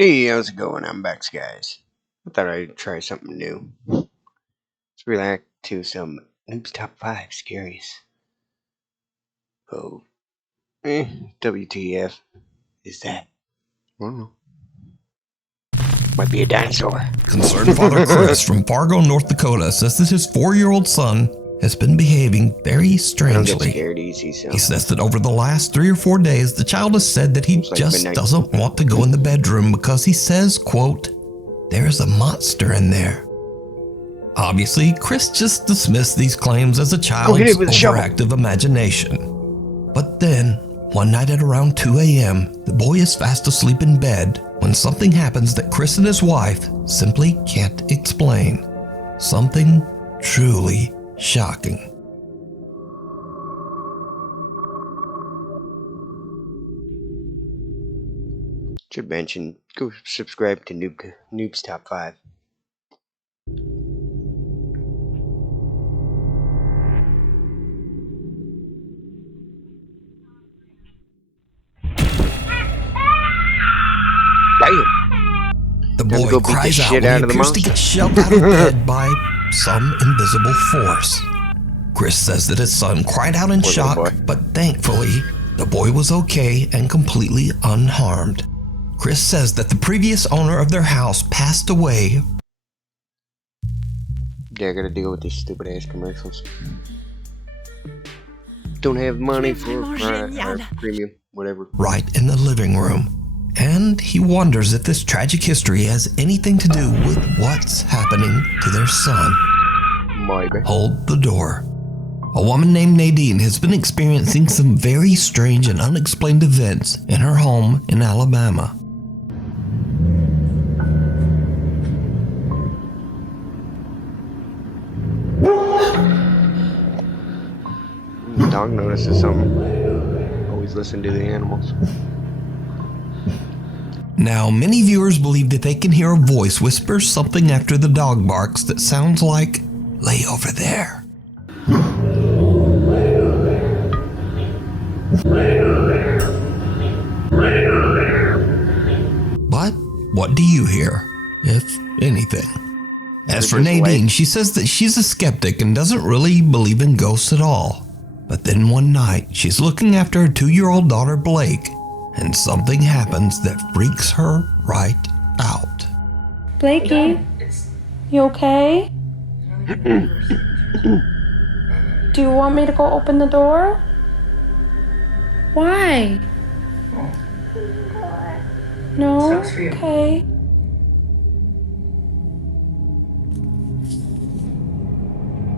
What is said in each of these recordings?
Hey, how's it going? I'm back, guys. I thought I'd try something new. Let's react to some Noob's Top 5 Scaries. Oh, WTF is that? I don't know. Might be a dinosaur. Concerned father Chris from Fargo, North Dakota says that his 4-year-old son has been behaving very strangely. Easy, so. He says that over the last 3 or 4 days, the child has said that he just doesn't want to go in the bedroom because he says, quote, "There's a monster in there." Obviously, Chris just dismissed these claims as a child's overactive imagination. But then, one night at around 2 a.m., the boy is fast asleep in bed when something happens that Chris and his wife simply can't explain. Something truly shocking. Should mention, go subscribe to Noob's Top 5. The boy cries out when he appears to get shoved out of bed by some invisible force. Chris says that his son cried out in shock, but thankfully, the boy was okay and completely unharmed. Chris says that the previous owner of their house passed away. Yeah, I gotta deal with these stupid ass commercials. Don't have money for premium, whatever. Right in the living room. And he wonders if this tragic history has anything to do with what's happening to their son. Maybe. Hold the door. A woman named Nadine has been experiencing some very strange and unexplained events in her home in Alabama. The dog notices something. Always listen to the animals. Now, many viewers believe that they can hear a voice whisper something after the dog barks that sounds like, "Lay over there." But what do you hear, if anything? As for Nadine, she says that she's a skeptic and doesn't really believe in ghosts at all. But then one night, she's looking after her 2-year-old daughter Blake, and something happens that freaks her right out. Blakey, you okay? Do you want me to go open the door? Why? No? Okay.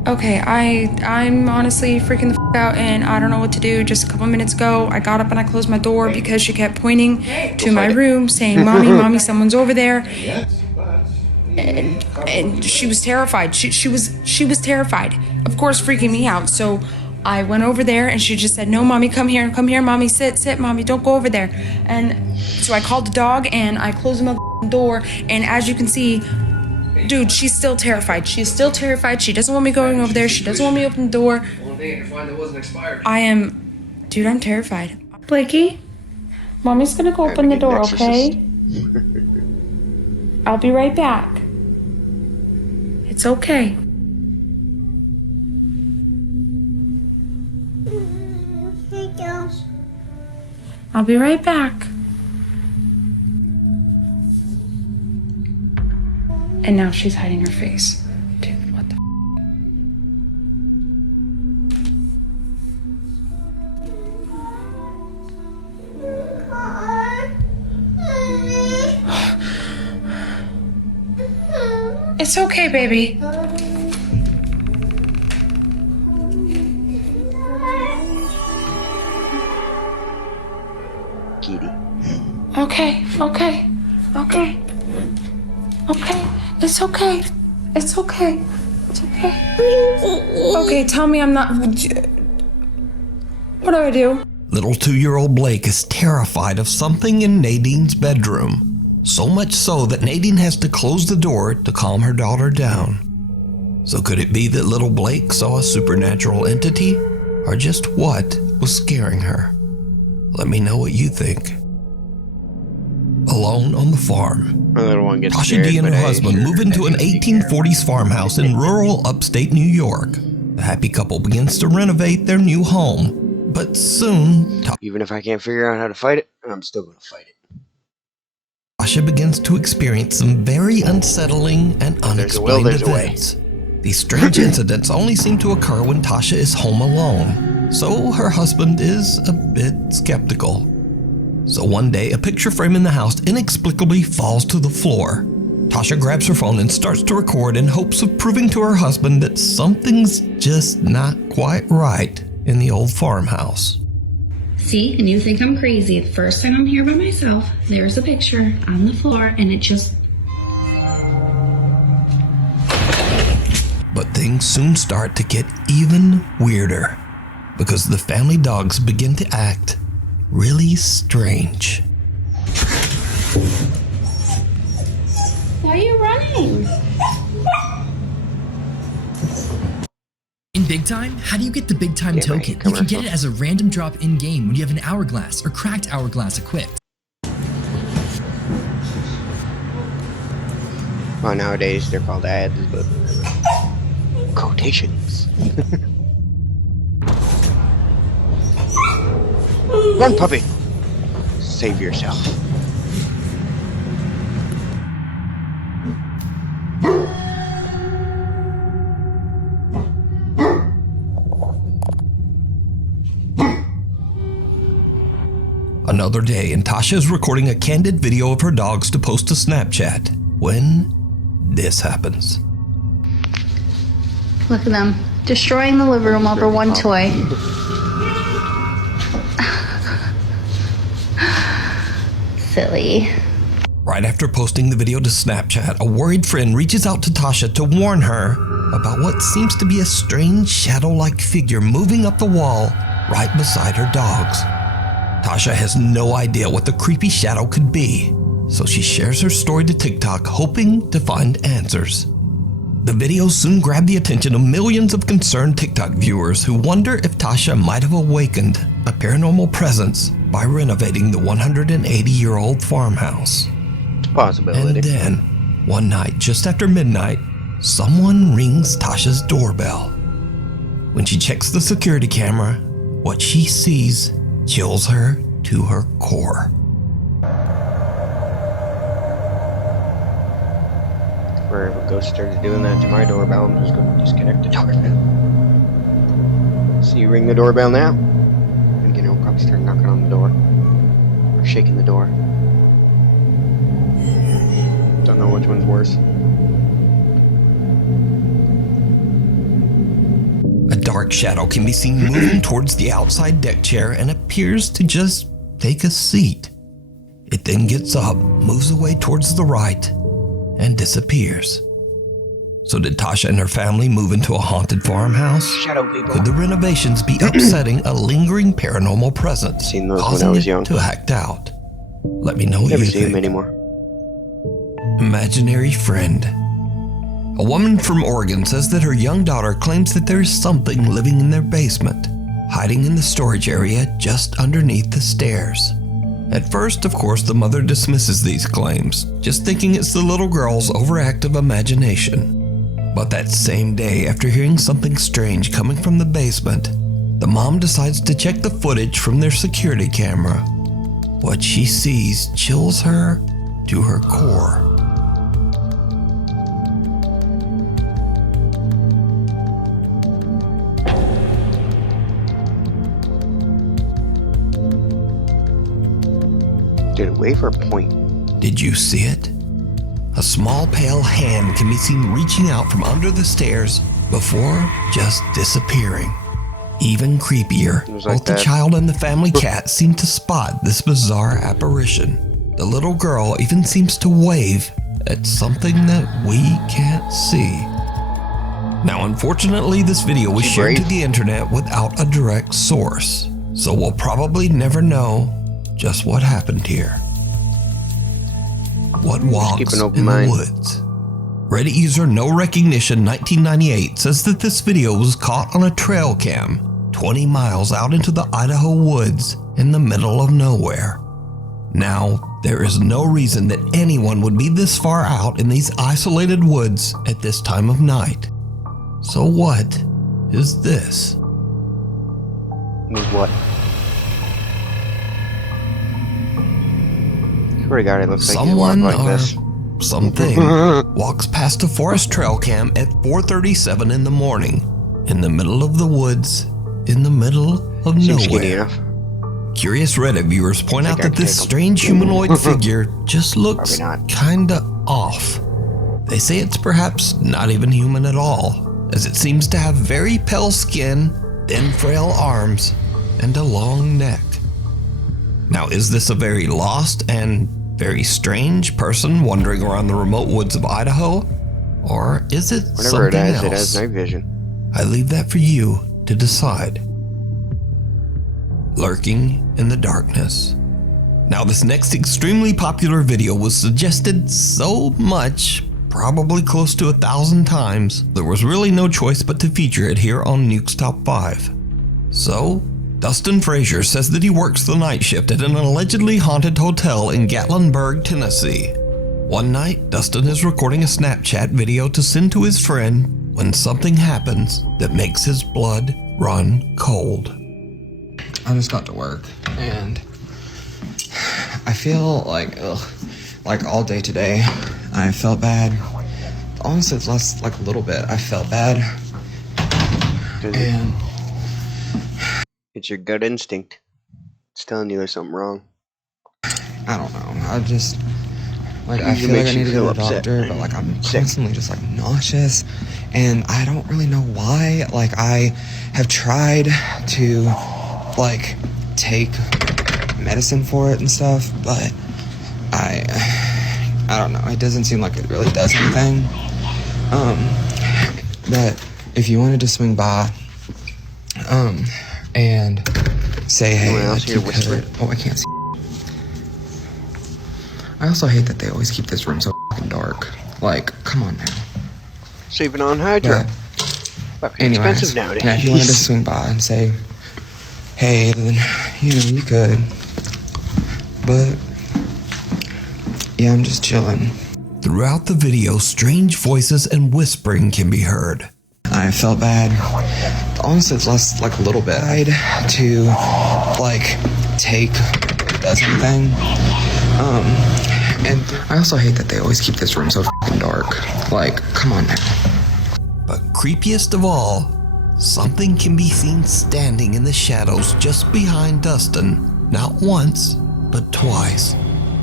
Okay, I'm honestly freaking the f out and I don't know what to do. Just a couple minutes ago, I got up and I closed my door because she kept pointing to my room saying, Mommy, someone's over there. And she was terrified. She was terrified. Of course, freaking me out. So I went over there and she just said, "No, Mommy, come here, Mommy, sit, Mommy, don't go over there." And so I called the dog and I closed the door, and as you can see, dude, she's still terrified. She's still terrified. She doesn't want me going over there. She doesn't want me to open the door. Dude, I'm terrified. Blakey, Mommy's gonna go open the door, okay? I'll be right back. It's okay. I'll be right back. And now she's hiding her face. Dude, what the It's okay, baby. Kitty. Okay. It's okay. It's okay. Okay, tell me I'm not... What do I do? Little 2-year-old Blake is terrified of something in Nadine's bedroom. So much so that Nadine has to close the door to calm her daughter down. So could it be that little Blake saw a supernatural entity? Or just what was scaring her? Let me know what you think. alone on the farm. My little one gets Tasha scared, D and but her I husband sure move into an take care of 1840s farmhouse in rural upstate New York. The happy couple begins to renovate their new home, but soon Even if I can't figure out how to fight it, I'm still going to fight it. Tasha begins to experience some very unsettling and unexplained events. These strange incidents only seem to occur when Tasha is home alone, so her husband is a bit skeptical. So one day, a picture frame in the house inexplicably falls to the floor. Tasha grabs her phone and starts to record in hopes of proving to her husband that something's just not quite right in the old farmhouse. See, and you think I'm crazy. The first time I'm here by myself, there's a picture on the floor, and it just... But things soon start to get even weirder, because the family dogs begin to act really strange. Why are you running? In Big Time, how do you get the Big Time token? You can get it as a random drop in-game when you have an hourglass or cracked hourglass equipped. Well, nowadays they're called ads, but quotations. Run, puppy! Save yourself. Another day, and Tasha is recording a candid video of her dogs to post to Snapchat when this happens. Look at them, destroying the living room over one toy. Silly. Right after posting the video to Snapchat, a worried friend reaches out to Tasha to warn her about what seems to be a strange shadow-like figure moving up the wall right beside her dogs. Tasha has no idea what the creepy shadow could be, so she shares her story to TikTok hoping to find answers. The video soon grabbed the attention of millions of concerned TikTok viewers who wonder if Tasha might have awakened a paranormal presence by renovating the 180-year-old farmhouse. Possibility. And then, one night just after midnight, someone rings Tasha's doorbell. When she checks the security camera, what she sees chills her to her core. Where if a ghost starts doing that to my doorbell, I'm just going to disconnect the doorbell. So you ring the doorbell now, and you know, probably start knocking on the door or shaking the door. Don't know which one's worse. A dark shadow can be seen moving towards the outside deck chair and appears to just take a seat. It then gets up, moves away towards the right, and disappears. So did Tasha and her family move into a haunted farmhouse? Shadow people. Could the renovations be upsetting a lingering paranormal presence, Seen those when I causing was it young. to act out? Let me know what Never you see them think. anymore. Imaginary friend. A woman from Oregon says that her young daughter claims that there is something living in their basement, hiding in the storage area just underneath the stairs. At first, of course, the mother dismisses these claims, just thinking it's the little girl's overactive imagination. But that same day, after hearing something strange coming from the basement, the mom decides to check the footage from their security camera. What she sees chills her to her core. Did it wave or point? Did you see it? A small pale hand can be seen reaching out from under the stairs before just disappearing. Even creepier, It was like both the that. child and the family cat seem to spot this bizarre apparition. The little girl even seems to wave at something that we can't see. Now, unfortunately, this video was She shared to brave? the internet without a direct source, so we'll probably never know just what happened here. What walks keep an open in the mind. woods? Reddit user No Recognition 1998 says that this video was caught on a trail cam 20 miles out into the Idaho woods in the middle of nowhere. Now, there is no reason that anyone would be this far out in these isolated woods at this time of night. So what is this? Means what? Swear to God, it looks Someone like or this. something walks past a forest trail cam at 4:37 in the morning, in the middle of the woods, in the middle of Seems skinny nowhere. enough. Curious Reddit viewers point out I that this take 'em. strange humanoid figure just looks Probably not. kinda off. They say it's perhaps not even human at all, as it seems to have very pale skin, thin frail arms, and a long neck. Now, is this a very lost and very strange person wandering around the remote woods of Idaho? Or is it Whatever it something is, else? it has night vision. I leave that for you to decide. Lurking in the darkness. Now, this next extremely popular video was suggested so much, probably close to 1,000 times, there was really no choice but to feature it here on Nuke's Top 5. So, Dustin Frazier says that he works the night shift at an allegedly haunted hotel in Gatlinburg, Tennessee. One night, Dustin is recording a Snapchat video to send to his friend when something happens that makes his blood run cold. I just got to work and I feel like, like all day today, I felt bad. Honestly, it's less like a little bit. I felt bad. And It's your gut instinct. It's telling you there's something wrong. I don't know. I just, like, I It feel like makes I you need to feel go to the upset doctor, and but like I'm sick. constantly just like nauseous. And I don't really know why. Like, I have tried to, like, take medicine for it and stuff, but I don't know. It doesn't seem like it really does anything. But if you wanted to swing by, and say, hey, Anyone else like, here you whispering? could. Oh, I can't see. I also hate that they always keep this room so fucking dark. Like, come on now. Sleeping on Hydra. Fucking Anyways, expensive nowadays. yeah, if you wanted to swing by and say, hey, then, you know, you could. But, yeah, I'm just chilling. Throughout the video, strange voices and whispering can be heard. I felt bad. Honestly, it's less like a little bit. I tried to, like, take does anything. And I also hate that they always keep this room so fucking dark. Like, come on now. But creepiest of all, something can be seen standing in the shadows just behind Dustin, not once, but twice.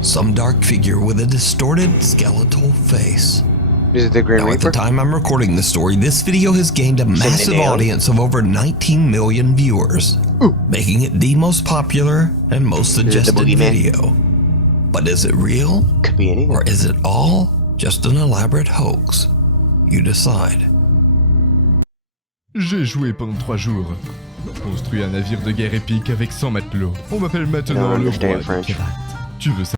Some dark figure with a distorted skeletal face. Is it the Grim Now, at the Reaper? time I'm recording this story, this video has gained a massive nailed. audience of over 19 million viewers, making it the most popular and most it the suggested Boogeyman? video. But is it real? Could be anything. Or is it all just an elaborate hoax? You decide. J'ai joué pendant 3 jours. Construit un navire de guerre épique avec 100 matelots. On m'appelle maintenant don't le roi understand des French. pirates. Tu veux ça?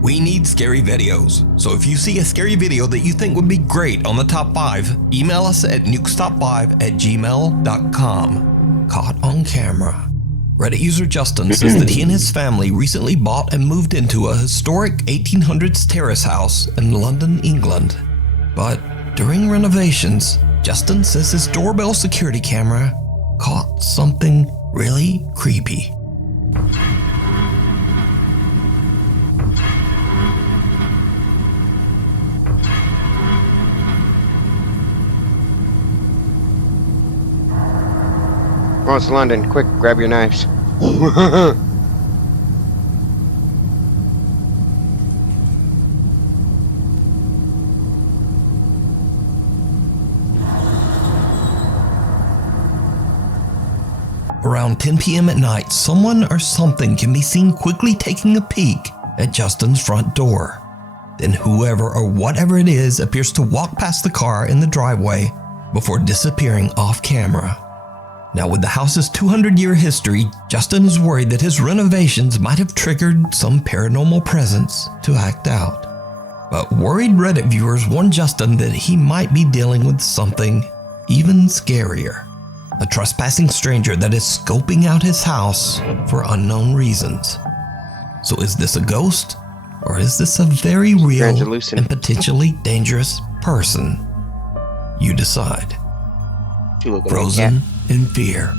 We need scary videos, so if you see a scary video that you think would be great on the top 5, email us at nukestop5@gmail.com. Caught on camera. Reddit user Justin says that he and his family recently bought and moved into a historic 1800s terrace house in London, England. But during renovations, Justin says his doorbell security camera caught something really creepy. Oh, it's London. Quick, grab your knives. Around 10 p.m. at night, someone or something can be seen quickly taking a peek at Justin's front door. Then whoever or whatever it is appears to walk past the car in the driveway before disappearing off camera. Now, with the house's 200-year history, Justin is worried that his renovations might have triggered some paranormal presence to act out. But worried Reddit viewers warn Justin that he might be dealing with something even scarier. A trespassing stranger that is scoping out his house for unknown reasons. So is this a ghost? Or is this a very real and potentially dangerous person? You decide. Frozen in fear.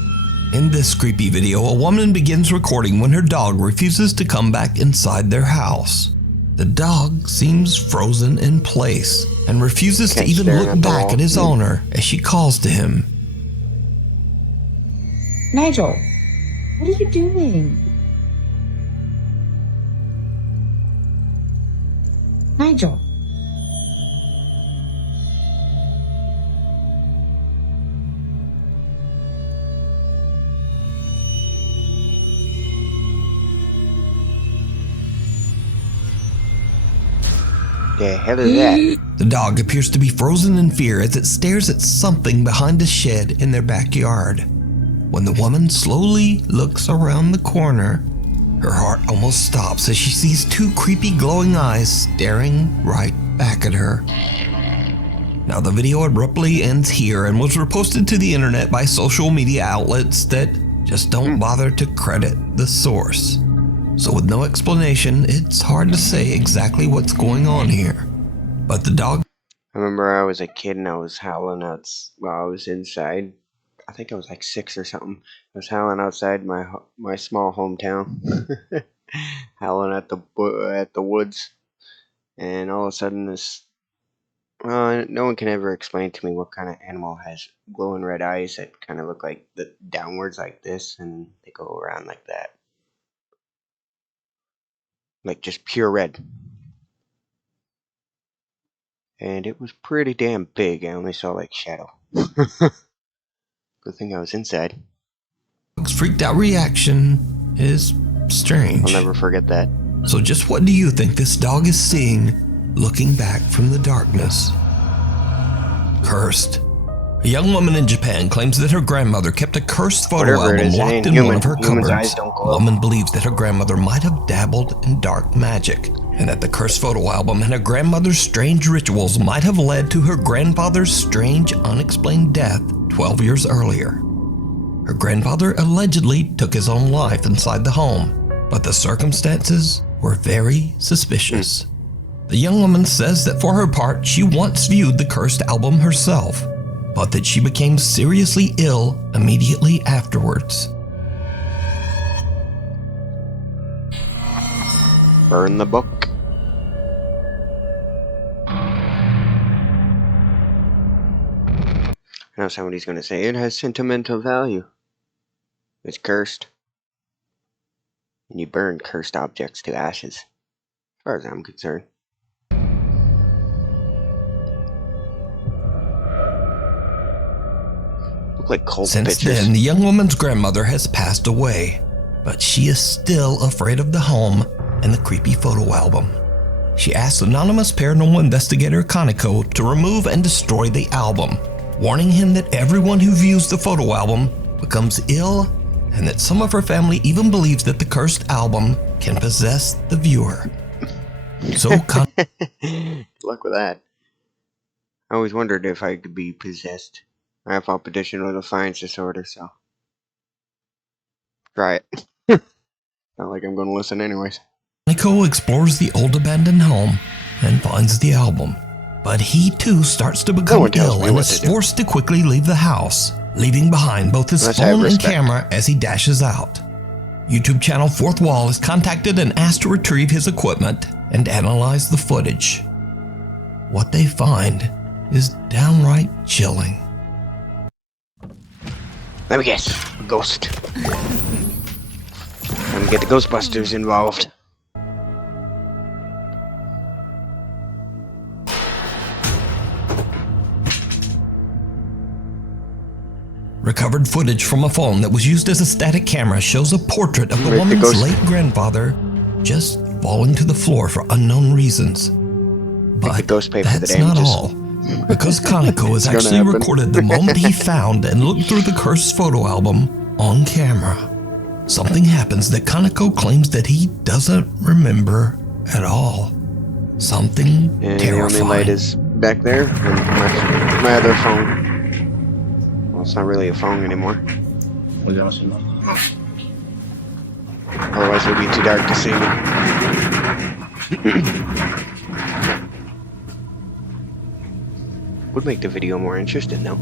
In this creepy video, a woman begins recording when her dog refuses to come back inside their house. The dog seems frozen in place and refuses to even look back at his owner as she calls to him. Nigel, what are you doing? Nigel. The hell is that? The dog appears to be frozen in fear as it stares at something behind a shed in their backyard. When the woman slowly looks around the corner, her heart almost stops as she sees two creepy glowing eyes staring right back at her. Now the video abruptly ends here and was reposted to the internet by social media outlets that just don't bother to credit the source. So with no explanation, it's hard to say exactly what's going on here. But the dog... I remember I was a kid and I was howling while I was inside. I think I was like 6 or something. I was howling outside my small hometown. Howling at the woods. And all of a sudden no one can ever explain to me what kind of animal has glowing red eyes that kind of look like downwards like this, and they go around like that. Like just pure red. And it was pretty damn big. I only saw like shadow. Good thing I was inside. Dog's freaked out reaction is strange. I'll never forget that. So just what do you think this dog is seeing looking back from the darkness? Cursed. A young woman in Japan claims that her grandmother kept a cursed photo album locked in one of her cupboards. The woman believes that her grandmother might have dabbled in dark magic, and that the cursed photo album and her grandmother's strange rituals might have led to her grandfather's strange, unexplained death 12 years earlier. Her grandfather allegedly took his own life inside the home, but the circumstances were very suspicious. The young woman says that for her part, she once viewed the cursed album herself, but that she became seriously ill immediately afterwards. Burn the book. Now somebody's going to say it has sentimental value. It's cursed. And you burn cursed objects to ashes, as far as I'm concerned. Look like cold Since pictures. then, the young woman's grandmother has passed away, but she is still afraid of the home and the creepy photo album. She asks anonymous paranormal investigator Kaneko to remove and destroy the album, warning him that everyone who views the photo album becomes ill, and that some of her family even believes that the cursed album can possess the viewer. So Good luck with that. I always wondered if I could be possessed. I have oppositional defiance disorder, so try it. Not like I'm going to listen anyways. Kaneko explores the old abandoned home and finds the album. But he too starts to become ill and is forced to quickly leave the house, leaving behind both his phone and camera as he dashes out. YouTube channel Fourth Wall is contacted and asked to retrieve his equipment and analyze the footage. What they find is downright chilling. Let me guess. A ghost. I'm gonna get the Ghostbusters involved. Recovered footage from a phone that was used as a static camera shows a portrait of the woman's late grandfather just falling to the floor for unknown reasons. But that's not all, because Kaneko has actually recorded the moment he found and looked through the cursed photo album on camera. Something happens that Kaneko claims that he doesn't remember at all. Something terrifying. The only light is back there, and my other phone. Well, it's not really a phone anymore. Otherwise it'll be too dark to see me. Would make the video more interesting though.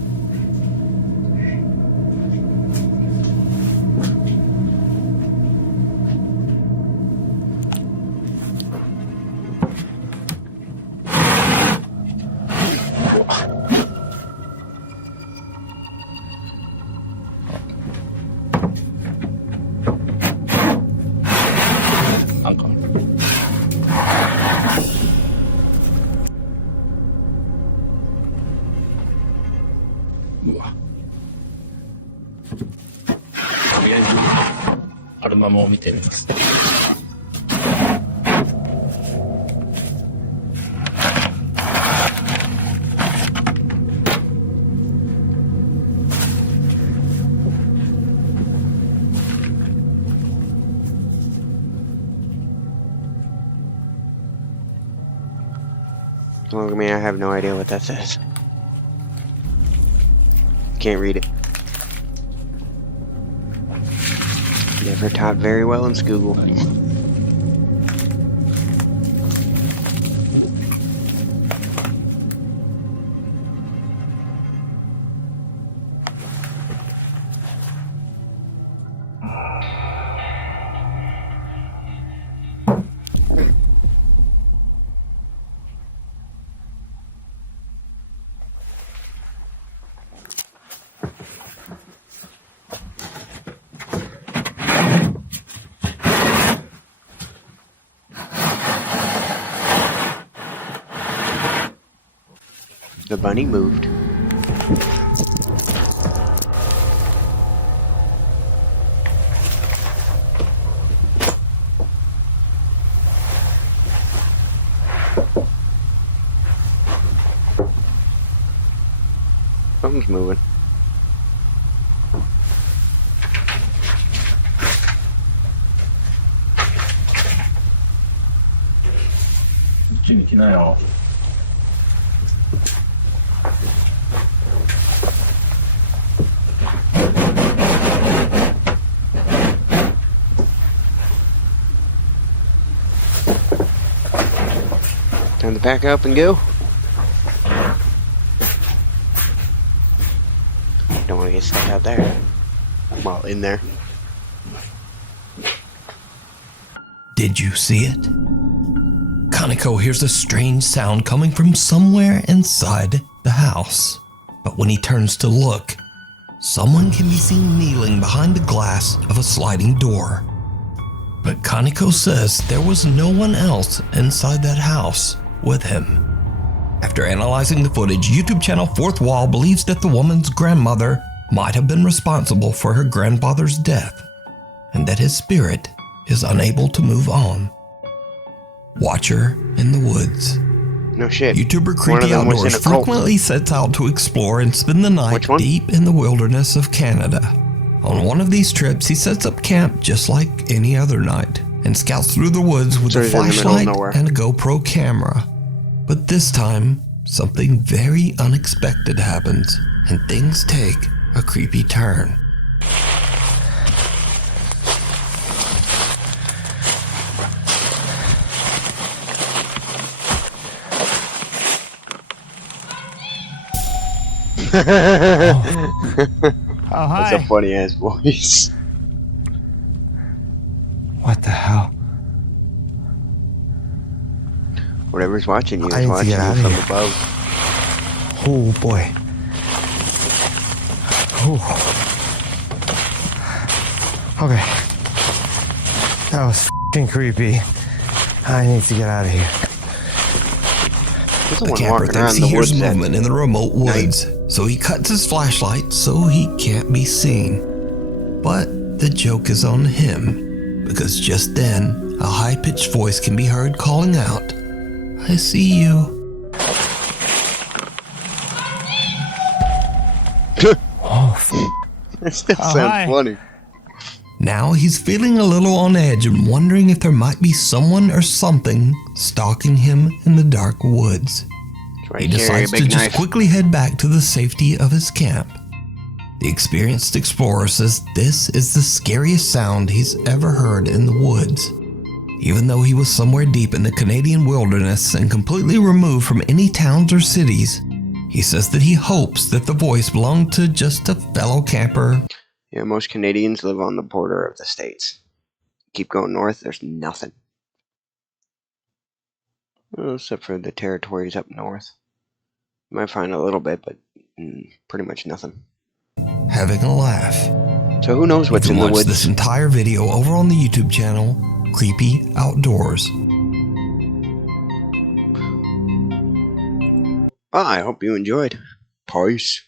Look at me, I have no idea what that says. Can't read it. Never taught very well in school. The bunny moved. Something's moving. Time to pack up and go. Don't want to get stuck out there. Well, in there. Did you see it? Kaneko hears a strange sound coming from somewhere inside the house. But when he turns to look, someone can be seen kneeling behind the glass of a sliding door. But Kaneko says there was no one else inside that house with him. After analyzing the footage, YouTube channel Fourth Wall believes that the woman's grandmother might have been responsible for her grandfather's death, and that his spirit is unable to move on. Watcher in the Woods. No shit. YouTuber Creepy Outdoors frequently sets out to explore and spend the night deep in the wilderness of Canada. On one of these trips, he sets up camp just like any other night and scouts through the woods with a flashlight and a GoPro camera. But this time, something very unexpected happens, and things take a creepy turn. Oh, hi. That's a funny ass voice. What the hell? Whatever's watching you is watching you from above. Oh boy. Ooh. Okay. That was f***ing creepy. I need to get out of here. The camper thinks he hears movement in the remote woods, so he cuts his flashlight so he can't be seen. But the joke is on him, because just then, a high-pitched voice can be heard calling out, "I see you." That still sounds funny. Now he's feeling a little on edge and wondering if there might be someone or something stalking him in the dark woods. He decides to just quickly head back to the safety of his camp. The experienced explorer says this is the scariest sound he's ever heard in the woods. Even though he was somewhere deep in the Canadian wilderness and completely removed from any towns or cities, he says that he hopes that the voice belonged to just a fellow camper. Yeah, most Canadians live on the border of the states. Keep going north, there's nothing. Well, except for the territories up north. You might find a little bit, but pretty much nothing. Having a laugh. So who knows what's in the woods? Watch this entire video over on the YouTube channel, Creepy Outdoors. Well, I hope you enjoyed. Peace.